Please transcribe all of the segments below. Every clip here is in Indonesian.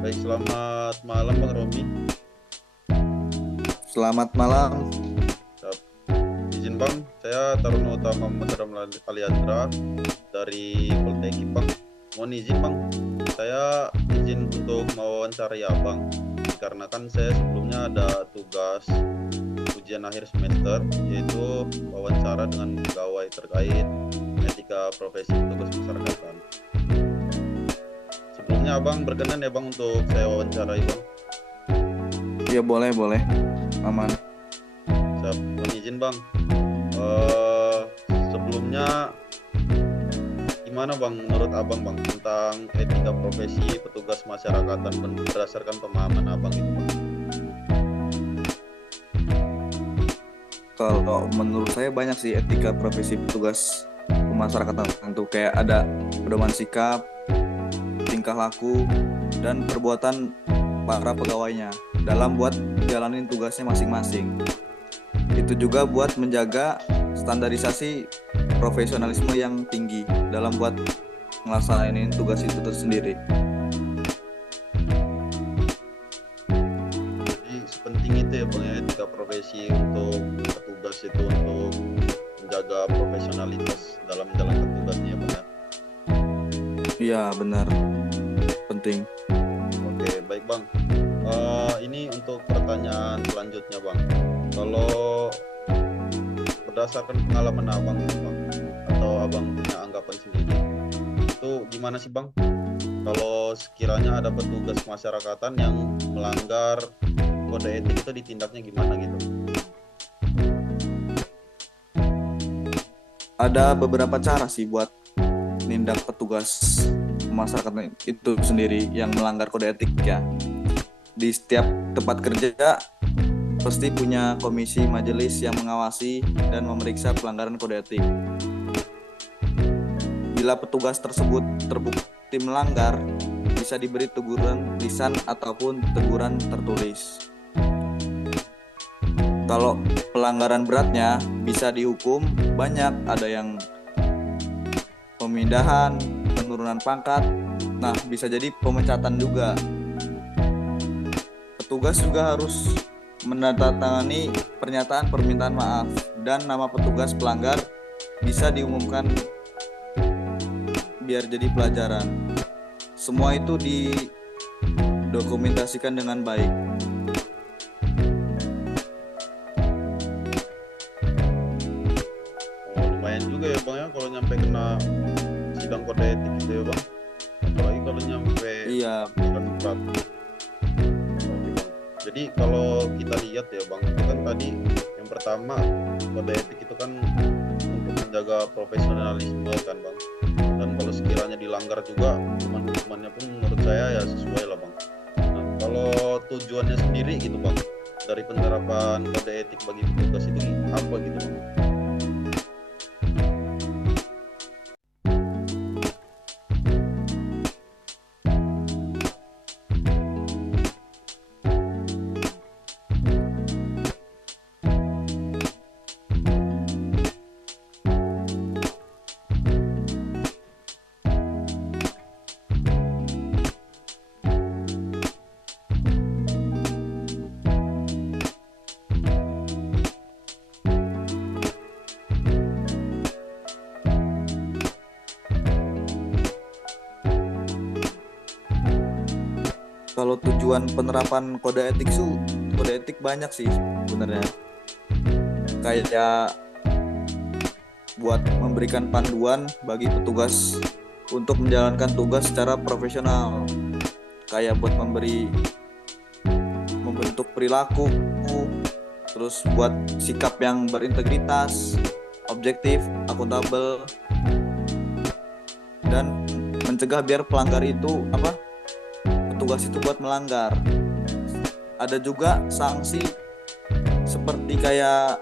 Baik, selamat malam Bang Romi. Selamat malam. Siap. Izin Bang, saya Taruna Utama Muhammad Aliandra dari Polteknik Bang. Mohon izin Bang, saya izin untuk mewawancarai Abang. Dikarenakan saya sebelumnya ada tugas ujian akhir semester, yaitu wawancara dengan pegawai terkait etika profesi petugas masyarakatan. Sebelumnya Abang berkenan ya Bang untuk saya wawancarai Bang. Ya boleh, boleh. Aman. Siap, mohon izin Bang. Eh, Sebelumnya gimana Bang menurut Abang Bang tentang etika profesi petugas masyarakatan berdasarkan pemahaman Abang itu Bang? Kalau menurut saya banyak sih etika profesi petugas pemasyarakatan tentu kayak ada pedoman sikap, tingkah laku, dan perbuatan para pegawainya dalam buat jalanin tugasnya masing-masing. Itu juga buat menjaga standarisasi profesionalisme yang tinggi dalam buat ngelaksanain tugas itu sendiri. Jadi sepenting itu ya Bang ya etika profesi untuk petugas itu untuk menjaga profesionalitas dalam menjalankan tugasnya ya Bang ya. Iya, benar. Penting. Oke baik Bang. Ini untuk pertanyaan selanjutnya Bang. Kalau berdasarkan pengalaman Abang itu Bang, atau Abang punya anggapan sendiri, itu gimana sih Bang? Kalau sekiranya ada petugas masyarakatan yang melanggar kode etik itu ditindaknya gimana gitu? Ada beberapa cara sih buat nindak petugas masyarakat itu sendiri yang melanggar kode etik ya. Di setiap tempat kerja pasti punya komisi majelis yang mengawasi dan memeriksa pelanggaran kode etik. Bila petugas tersebut terbukti melanggar, bisa diberi teguran lisan ataupun teguran tertulis. Kalau pelanggaran beratnya bisa dihukum banyak, ada yang pemindahan, penurunan pangkat, nah bisa jadi pemecatan juga. Petugas juga harus menandatangani pernyataan permintaan maaf dan nama petugas pelanggar bisa diumumkan biar jadi pelajaran. Semua itu didokumentasikan dengan baik. Oh, lumayan juga ya Bang ya kalau nyampe kena sidang kode etik gitu ya Bang. Apalagi kalau nyampe Iya, kan berat. Oke Bang. Jadi kalau kita lihat ya Bang, itu kan tadi yang pertama kode etik itu kan untuk menjaga profesionalisme kan Bang. Dan kalau sekiranya dilanggar juga hukumannya pun menurut saya ya sesuai lah Bang. Nah, kalau tujuannya sendiri gitu Bang, dari penerapan kode etik bagi petugas itu apa gitu Bang? kalau tujuan penerapan kode etik banyak sih sebenarnya. Kayak buat memberikan panduan bagi petugas untuk menjalankan tugas secara profesional. Kayak buat membentuk perilaku, terus buat sikap yang berintegritas, objektif, akuntabel, dan mencegah biar pelanggar itu petugas itu buat melanggar. Ada juga sanksi seperti kayak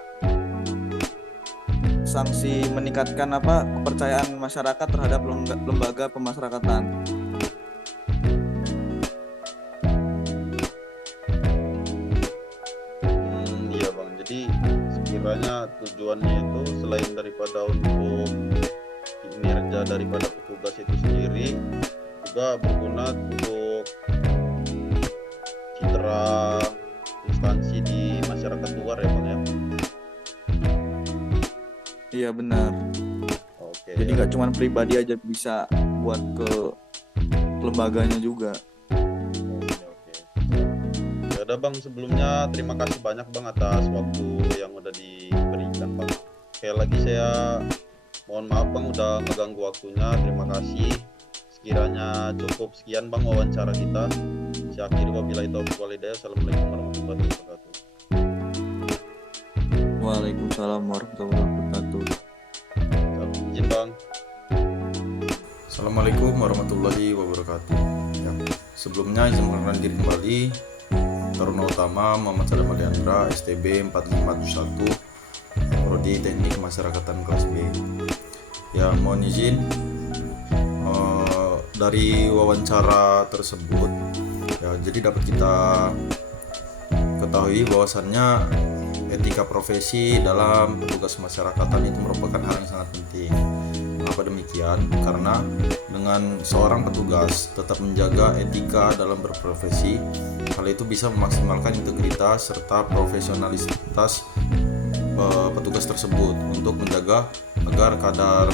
sanksi meningkatkan kepercayaan masyarakat terhadap lembaga pemasyarakatan. Iya Bang. Jadi sekiranya tujuannya itu selain daripada untuk kinerja daripada petugas itu sendiri, juga berguna untuk Iya benar. Oke. Jadi nggak cuma pribadi aja, bisa buat ke lembaganya juga. Oke. Ya udah Bang, sebelumnya terima kasih banyak Bang atas waktu yang udah diberikan Bang. Sekali lagi saya mohon maaf Bang udah ngeganggu waktunya. Terima kasih. Sekiranya cukup sekian Bang wawancara kita. Saya akhiri wabillahi taufiq wal hidayah. Assalamualaikum warahmatullahi wabarakatuh. Waalaikumsalam warahmatullahi wabarakatuh. Izin Bang. Assalamualaikum warahmatullahi wabarakatuh. Ya, sebelumnya izin mengenalkan diri kembali. Taruna Utama Muhammad Sadam Aliandra, STB 4571, Prodi Teknik Masyarakatan kelas B. Ya, mohon izin dari wawancara tersebut. Ya, jadi dapat kita ketahui bahwasannya etika profesi dalam petugas masyarakatan itu merupakan hal yang sangat penting. Mengapa demikian? Karena dengan seorang petugas tetap menjaga etika dalam berprofesi, hal itu bisa memaksimalkan integritas serta profesionalitas petugas tersebut untuk menjaga agar kadar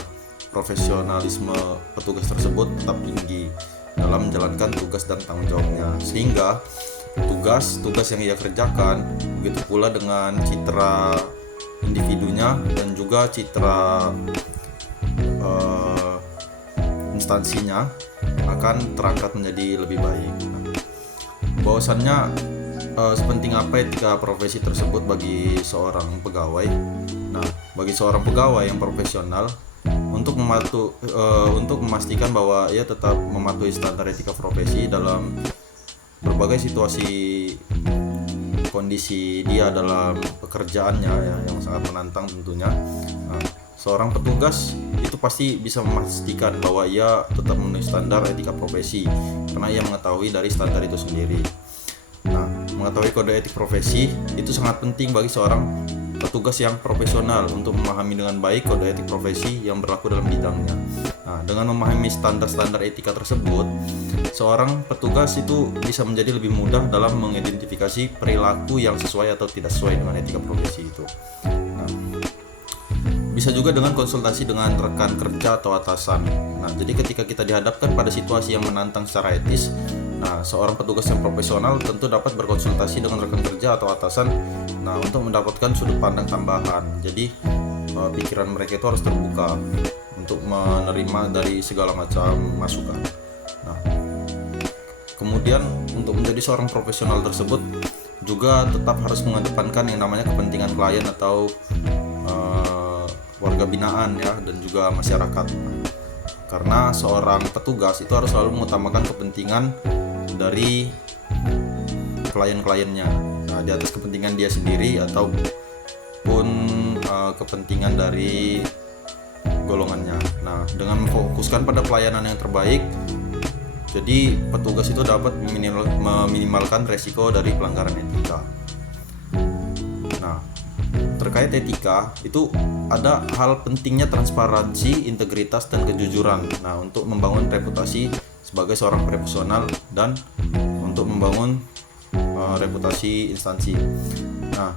profesionalisme petugas tersebut tetap tinggi dalam menjalankan tugas dan tanggung jawabnya, sehingga tugas yang ia kerjakan begitu pula dengan citra individunya dan juga citra instansinya akan terangkat menjadi lebih baik. Bahwasannya sepenting apa etika profesi tersebut bagi seorang pegawai. Nah, bagi seorang pegawai yang profesional untuk memastikan bahwa ia tetap mematuhi standar etika profesi dalam berbagai situasi kondisi dia dalam pekerjaannya ya, yang sangat menantang tentunya. Nah, seorang petugas itu pasti bisa memastikan bahwa ia tetap memenuhi standar etika profesi karena ia mengetahui dari standar itu sendiri. Nah, mengetahui kode etik profesi itu sangat penting bagi seorang petugas yang profesional untuk memahami dengan baik kode etik profesi yang berlaku dalam bidangnya. Nah, dengan memahami standar-standar etika tersebut, seorang petugas itu bisa menjadi lebih mudah dalam mengidentifikasi perilaku yang sesuai atau tidak sesuai dengan etika profesi itu. Nah, bisa juga dengan konsultasi dengan rekan kerja atau atasan. Nah, jadi ketika kita dihadapkan pada situasi yang menantang secara etis, nah, seorang petugas yang profesional tentu dapat berkonsultasi dengan rekan kerja atau atasan, nah, untuk mendapatkan sudut pandang tambahan. Jadi pikiran mereka itu harus terbuka untuk menerima dari segala macam masukan. Nah, kemudian untuk menjadi seorang profesional tersebut juga tetap harus mengedepankan yang namanya kepentingan klien atau warga binaan ya, dan juga masyarakat. Karena seorang petugas itu harus selalu mengutamakan kepentingan dari klien-kliennya, nah, di atas kepentingan dia sendiri ataupun kepentingan dari golongannya. Nah, dengan memfokuskan pada pelayanan yang terbaik, jadi petugas itu dapat meminimalkan resiko dari pelanggaran etika. Nah, terkait etika itu ada hal pentingnya transparansi, integritas, dan kejujuran. Nah, untuk membangun reputasi sebagai seorang profesional dan untuk membangun reputasi instansi. Nah,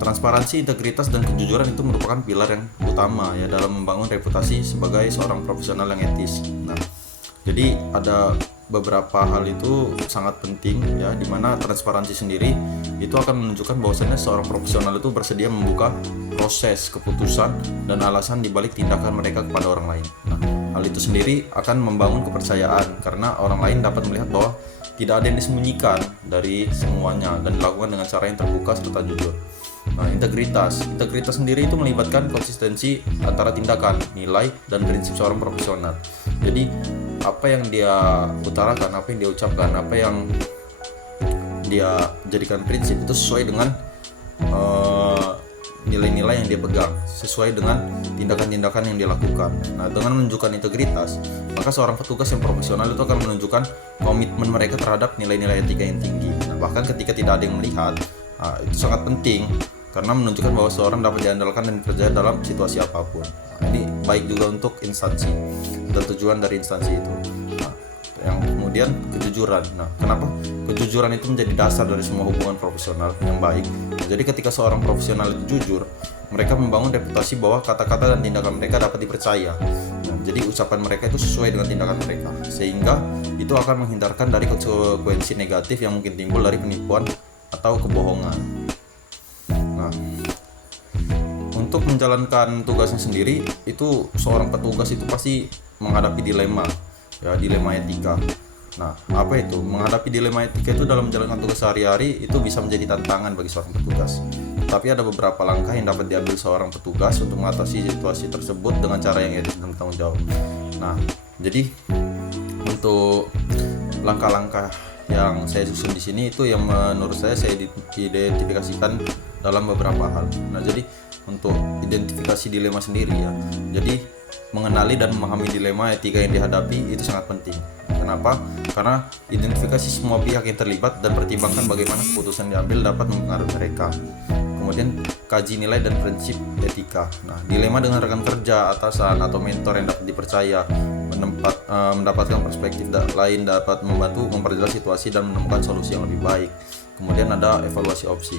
transparansi, integritas, dan kejujuran itu merupakan pilar yang utama ya dalam membangun reputasi sebagai seorang profesional yang etis. Nah, jadi ada beberapa hal itu sangat penting ya, dimana transparansi sendiri itu akan menunjukkan bahwasannya seorang profesional itu bersedia membuka proses, keputusan, dan alasan dibalik tindakan mereka kepada orang lain. Nah, hal itu sendiri akan membangun kepercayaan karena orang lain dapat melihat bahwa tidak ada yang disembunyikan dari semuanya dan dilakukan dengan cara yang terbuka serta jujur. Nah, integritas sendiri itu melibatkan konsistensi antara tindakan, nilai, dan prinsip seorang profesional. Jadi apa yang dia utarakan, apa yang dia ucapkan, apa yang dia jadikan prinsip itu sesuai dengan nilai-nilai yang dia pegang, sesuai dengan tindakan-tindakan yang dia lakukan. Nah, dengan menunjukkan integritas, maka seorang petugas yang profesional itu akan menunjukkan komitmen mereka terhadap nilai-nilai etika yang tinggi. Nah, bahkan ketika tidak ada yang melihat, itu sangat penting karena menunjukkan bahwa seorang dapat diandalkan dan bekerja dalam situasi apapun. Nah, ini baik juga untuk instansi dan tujuan dari instansi itu. Nah, yang kemudian kemudian kejujuran. Nah, kenapa kejujuran itu menjadi dasar dari semua hubungan profesional yang baik? Jadi ketika seorang profesional itu jujur, mereka membangun reputasi bahwa kata-kata dan tindakan mereka dapat dipercaya. Nah, jadi ucapan mereka itu sesuai dengan tindakan mereka, sehingga itu akan menghindarkan dari konsekuensi negatif yang mungkin timbul dari penipuan atau kebohongan. Nah, untuk menjalankan tugasnya sendiri, itu seorang petugas itu pasti menghadapi dilema etika. Nah, apa itu? Menghadapi dilema etika itu dalam menjalankan tugas sehari-hari itu bisa menjadi tantangan bagi seorang petugas. Tapi ada beberapa langkah yang dapat diambil seorang petugas untuk mengatasi situasi tersebut dengan cara yang etis dan bertanggung jawab. Nah, jadi untuk langkah-langkah yang saya susun di sini itu yang menurut saya identifikasikan dalam beberapa hal. Nah, jadi untuk identifikasi dilema sendiri ya. Jadi mengenali dan memahami dilema etika yang dihadapi itu sangat penting. Kenapa? Karena identifikasi semua pihak yang terlibat dan pertimbangkan bagaimana keputusan diambil dapat mempengaruhi mereka. Kemudian kaji nilai dan prinsip etika. Nah, dilema dengan rekan kerja, atasan atau mentor yang dapat dipercaya, mendapatkan perspektif lain dapat membantu memperjelas situasi dan menemukan solusi yang lebih baik. Kemudian ada evaluasi opsi.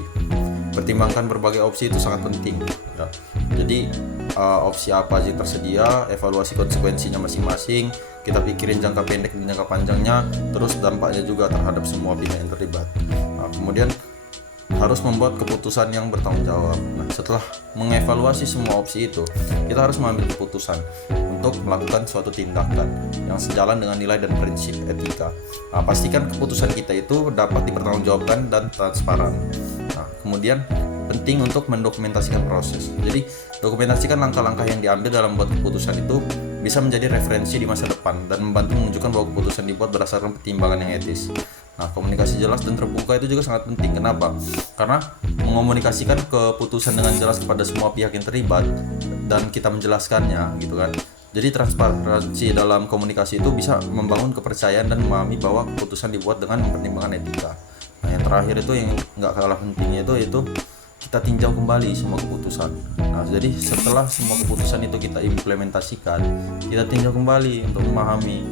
Pertimbangkan berbagai opsi itu sangat penting ya. Jadi opsi apa aja yang tersedia, evaluasi konsekuensinya masing-masing, kita pikirin jangka pendek dan jangka panjangnya, terus dampaknya juga terhadap semua pihak yang terlibat. Nah, kemudian harus membuat keputusan yang bertanggung jawab. Nah, setelah mengevaluasi semua opsi itu, kita harus mengambil keputusan untuk melakukan suatu tindakan yang sejalan dengan nilai dan prinsip etika. Nah, pastikan keputusan kita itu dapat dipertanggungjawabkan dan transparan. Nah, kemudian penting untuk mendokumentasikan proses. Jadi, dokumentasikan langkah-langkah yang diambil dalam membuat keputusan itu bisa menjadi referensi di masa depan dan membantu menunjukkan bahwa keputusan dibuat berdasarkan pertimbangan yang etis. Nah, komunikasi jelas dan terbuka itu juga sangat penting. Kenapa? Karena mengomunikasikan keputusan dengan jelas kepada semua pihak yang terlibat dan kita menjelaskannya gitu kan. Jadi transparansi dalam komunikasi itu bisa membangun kepercayaan dan memahami bahwa keputusan dibuat dengan mempertimbangkan etika. Nah, yang terakhir itu yang nggak kalah pentingnya itu kita tinjau kembali semua keputusan. Nah, jadi setelah semua keputusan itu kita implementasikan, kita tinjau kembali untuk memahami,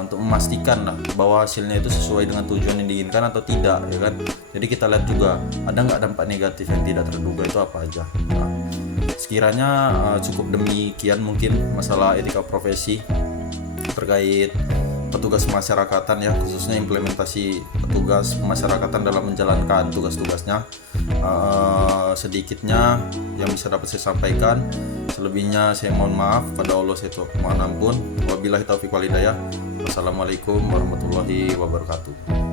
untuk memastikan lah bahwa hasilnya itu sesuai dengan tujuan yang diinginkan atau tidak, ya kan? Jadi kita lihat juga ada nggak dampak negatif yang tidak terduga itu apa aja. Nah, sekiranya cukup demikian mungkin masalah etika profesi terkait petugas pemasyarakatan ya, khususnya implementasi petugas pemasyarakatan dalam menjalankan tugas-tugasnya. Sedikitnya yang bisa dapat saya sampaikan, selebihnya saya mohon maaf, pada Allah saya mohon ampun. Wabillahi taufiq wal hidayah. Wassalamualaikum warahmatullahi wabarakatuh.